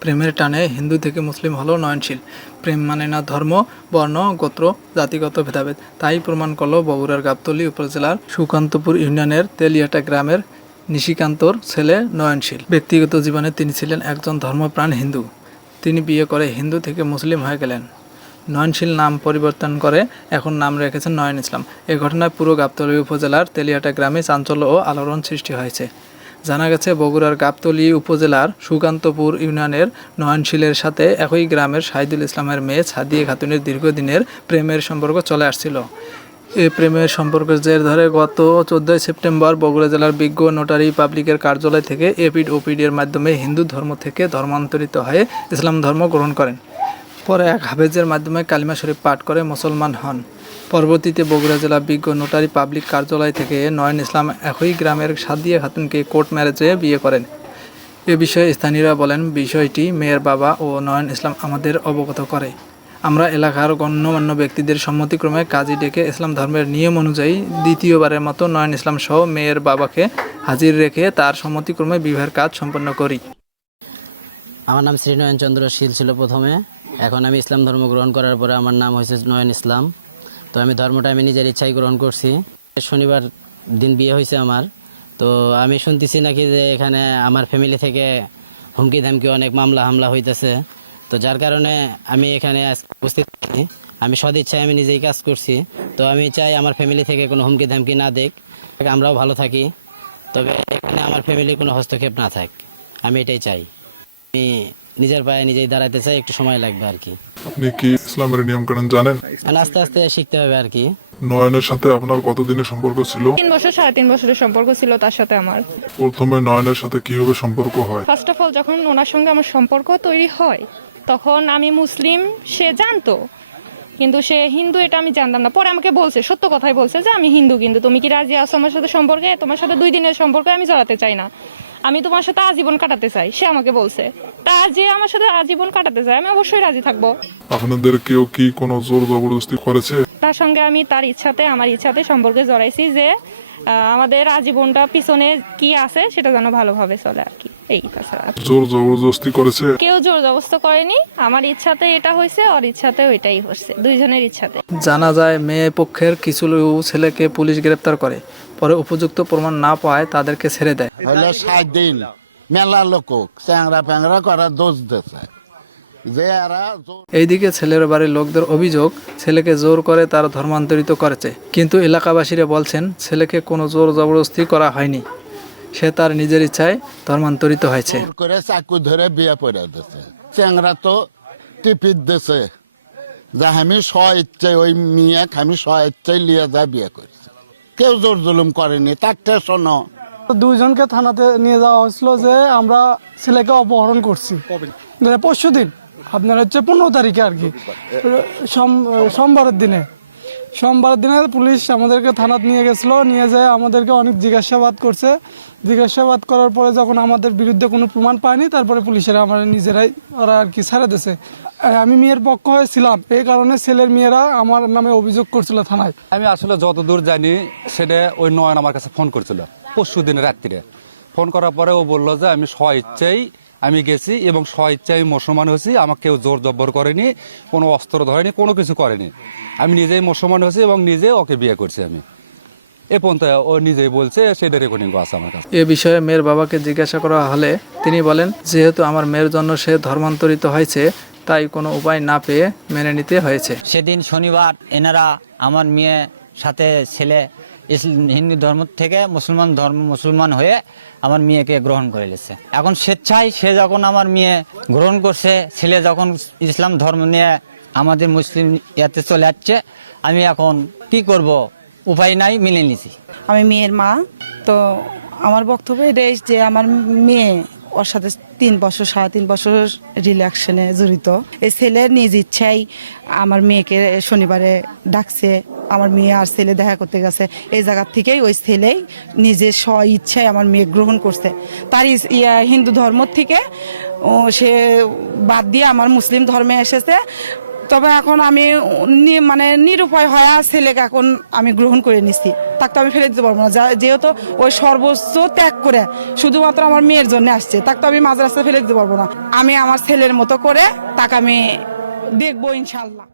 প্রেমের টানে হিন্দু থেকে মুসলিম হলো নয়নশীল। প্রেম মানে না ধর্ম, বর্ণ, গোত্র, জাতিগত ভেদাভেদ। তাই প্রমাণ করল বগুড়ার গাবতলী উপজেলার সুকান্তপুর ইউনিয়নের তেলিয়াটা গ্রামের নিশিকান্তর ছেলে নয়নশীল। ব্যক্তিগত জীবনে তিনি ছিলেন একজন ধর্মপ্রাণ হিন্দু। তিনি বিয়ে করে হিন্দু থেকে মুসলিম হয়ে গেলেন। নয়নশীল নাম পরিবর্তন করে এখন নাম রেখেছেন নয়ন ইসলাম। এ ঘটনায় পুরো গাবতলী উপজেলার তেলিয়াটা গ্রামে চাঞ্চল্য ও আলোড়ন সৃষ্টি হয়েছে। জানা গেছে, বগুড়ার গাবতলী উপজেলার সুকান্তপুর ইউনিয়নের নয়নশীলের সাথে একই গ্রামের শাহিদুল ইসলামের মেয়ে সাদিয়ে খাতুনের দীর্ঘদিনের প্রেমের সম্পর্ক চলে আসছিল। এই প্রেমের সম্পর্কের জের ধরে গত চোদ্দোই সেপ্টেম্বর বগুড়া জেলার বিজ্ঞ নোটারি পাবলিকের কার্যালয় থেকে এপিড ওপিডি এর মাধ্যমে হিন্দু ধর্ম থেকে ধর্মান্তরিত হয়ে ইসলাম ধর্ম গ্রহণ করেন। পরে এক হাফেজের মাধ্যমে কালিমা শরীফ পাঠ করে মুসলমান হন। পরবর্তীতে বগুড়া জেলা বিজ্ঞ নোটারি পাবলিক কার্যালয় থেকে নয়ন ইসলাম একই গ্রামের সাদিয়া খাতুনকে কোর্ট ম্যারেজে বিয়ে করেন। এ বিষয়ে স্থানীয়রা বলেন, বিষয়টি মেয়ের বাবা ও নয়ন ইসলাম আমাদের অবগত করে। আমরা এলাকার গণ্যমান্য ব্যক্তিদের সম্মতিক্রমে কাজী ডেকে ইসলাম ধর্মের নিয়ম অনুযায়ী দ্বিতীয়বারের মতো নয়ন ইসলাম সহ মেয়ের বাবাকে হাজির রেখে তার সম্মতিক্রমে বিবাহের কাজ সম্পন্ন করি। আমার নাম শ্রীনয়ন চন্দ্র, শীল ছিল প্রথমে। এখন আমি ইসলাম ধর্ম গ্রহণ করার পরে আমার নাম হয়েছে নয়ন ইসলাম। আমি ধর্মটা আমি নিজের ইচ্ছাই গ্রহণ করছি। শনিবার দিন বিয়ে হয়েছে আমার। তো আমি শুনতেছি নাকি যে এখানে আমার ফ্যামিলি থেকে হুমকি ধামকি অনেক মামলা হামলা হইতেছে। তো যার কারণে আমি এখানে উপস্থিত। আমি সদিচ্ছায় আমি নিজেই কাজ করছি। তো আমি চাই আমার ফ্যামিলি থেকে কোনো হুমকি ধামকি না দেখ আমরাও ভালো থাকি। তবে এখানে আমার ফ্যামিলির কোনো হস্তক্ষেপ না থাক। আমি এটাই চাই। আমি নিজের পায়ে নিজেই দাঁড়াতে চাই একটু সময় লাগবে আর কি। আপনি কি ইসলামের নিয়ম কানুন জানেন? মানে আস্তে আস্তে শিখতে হবে আর কি। নয়নের সাথে আপনার কতদিনের সম্পর্ক ছিল? তিন বছর সাড়ে তিন বছরের সম্পর্ক ছিল তার সাথে আমার। প্রথমে নয়নের সাথে কীভাবে সম্পর্ক হয়? ফার্স্ট অফ অল যখন ওনার সঙ্গে আমার সম্পর্ক তৈরি হয় তখন আমি মুসলিম সে জানতো কিন্তু সে হিন্দু, এটা আমি জানতাম না। পরে আমাকে বলছে, সত্য কথাই বলছে যে, আমি হিন্দু কিন্তু। তুমি কি রাজি আছো আমার সাথে সম্পর্কে? তোমার সাথে দুই দিনের সম্পর্কে আমি জড়াতে চাই না। আমি তোমার সাথে আজীবন কাটাতে চাই। সে আমাকে বলছে। তা যে আমার সাথে আজীবন কাটাতে চাই আমি অবশ্যই রাজি থাকব। আপনাদের কেউ কি কোনো জোর জবরদস্তি করেছে? তার সঙ্গে আমি তার ইচ্ছাতে আমার ইচ্ছাতে সম্পর্কে জড়াইছি যে আমাদের আজীবনটা পিছনে কি আছে সেটা যেন ভালোভাবে চলে আর কি। এই জোর জবরদস্তি করেছে? কেউ জোর জবস্ত করেনি। আমার ইচ্ছাতে এটা হয়েছে ওর ইচ্ছাতে ওইটাই হচ্ছে দুইজনের ইচ্ছাতে। জানা যায় মেয়ে পক্ষের কিছু ছেলেকে পুলিশ গ্রেপ্তার করে। পরে উপযুক্ত প্রমাণ না পাওয়ায় তাদেরকে ছেড়ে দেয়। হইলে সাত দিন। মেলা লোক চ্যাংরা ফ্যাংরা করা দোষ দিছে যে এরা জোর এইদিকে ছেলের বাড়ির লোকদের অভিযোগ ছেলেকে জোর করে তারা ধর্মান্তরিত করেছে। কিন্তু এলাকাবাসীরা বলছেন ছেলেকে কোনো জোর জবরদস্তি করা হয়নি। সে তার নিজের ইচ্ছায় ধর্মান্তরিত হয়েছে। করে চাকু ধরে বিয়ে পড়ে দিছে। চ্যাংরা তো টিপিত দিছে যে আমি স্ব ইচ্ছে ওই মেয়ে আমি স্ব ইচ্ছাই লিয়ে যা বিয়ে করছে। কেউ জোর জুলুম করেনি তারটা শোনো দুইজনকে থানাতে নিয়ে যাওয়া হয়েছিল যে আমরা ছেলেকে অপহরণ করছি। পরশু দিন আপনার হচ্ছে পনেরো তারিখে আর কি। সোমবারের দিনে। সোমবারের দিনে পুলিশ আমাদেরকে থানাত নিয়ে গেছিল, নিয়ে যায়, আমাদেরকে অনেক জিজ্ঞাসাবাদ করছে। জিজ্ঞাসাবাদ করার পরে যখন আমাদের বিরুদ্ধে কোনো প্রমাণ পায়নি, তারপরে পুলিশেরা আমার নিজেরাই ওরা আর কি ছেড়ে দিছে আমি মেয়ের পক্ষ হয়েছিলাম এই কারণে ছেলের মেয়েরা আমার নামে অভিযোগ করছিল থানায়। আমি আসলে যতদূর জানি, সেটা ওই নয়ন আমার কাছে ফোন করেছিল পরশু দিন রাত্রিরে। ফোন করার পরে ও বলল যে আমি স্ব ইচ্ছাই আমি গেছি এবং স্ব ইচ্ছাই মুসলমান হয়েছি আমাকে কেউ জোর জব্বর করেনি কোনো অস্ত্র ধরেনি কোনো কিছু করেনি। আমি নিজেই মুসলমান হয়েছি এবং নিজে ওকে বিয়ে করছি আমি। এ পর্যন্ত ও নিজেই বলছে সেটা রেকর্ডিং আছে আমার কাছে। এ বিষয়ে মেয়ের বাবাকে জিজ্ঞাসা করা হলে তিনি বলেন যেহেতু আমার মেয়ের জন্য সে ধর্মান্তরিত হয়েছে তাই কোনো উপায় না পেয়ে মেনে নিতে হয়েছে। সেদিন শনিবার এনারা আমার মেয়ে সাথে ছেলে হিন্দু ধর্ম থেকে মুসলমান ধর্ম, মুসলমান হয়ে আমার মেয়েকে গ্রহণ করে নিয়েছে। এখন স্বেচ্ছায় সে যখন আমার মেয়ে গ্রহণ করছে, ছেলে যখন ইসলাম ধর্ম নিয়ে আমাদের মুসলিম ইয়াতে চলে যাচ্ছে আমি এখন কি করব? উপায় নাই মিলে নিছি। আমি মেয়ের মা, তো আমার বক্তব্য এটাই যে আমার মেয়ে ওর সাথে তিন বছর, সাড়ে তিন বছর রিল্যাকশনে জড়িত। এই ছেলের নিজ ইচ্ছাই আমার মেয়েকে শনিবারে ডাকছে আমার মেয়ে আর ছেলে দেখা করতে গেছে। এই জায়গার থেকেই ওই ছেলেই নিজের স্ব ইচ্ছায় আমার মেয়ে গ্রহণ করছে। তার ইয়া, হিন্দু ধর্ম থেকে ও, সে বাদ দিয়ে আমার মুসলিম ধর্মে এসেছে। তবে এখন আমি মানে নিরুপায় হওয়া ছেলেকে এখন আমি গ্রহণ করে নিছি। তাকে তো আমি ফেলে দিতে পারব না। যেহেতু ওই সর্বোচ্চ ত্যাগ করে, শুধুমাত্র আমার মেয়ের জন্য আসছে, তাকে তো আমি মাঝ রাস্তায় ফেলে দিতে পারব না। আমি আমার ছেলের মতো করে তাকে আমি দেখব ইনশাল্লাহ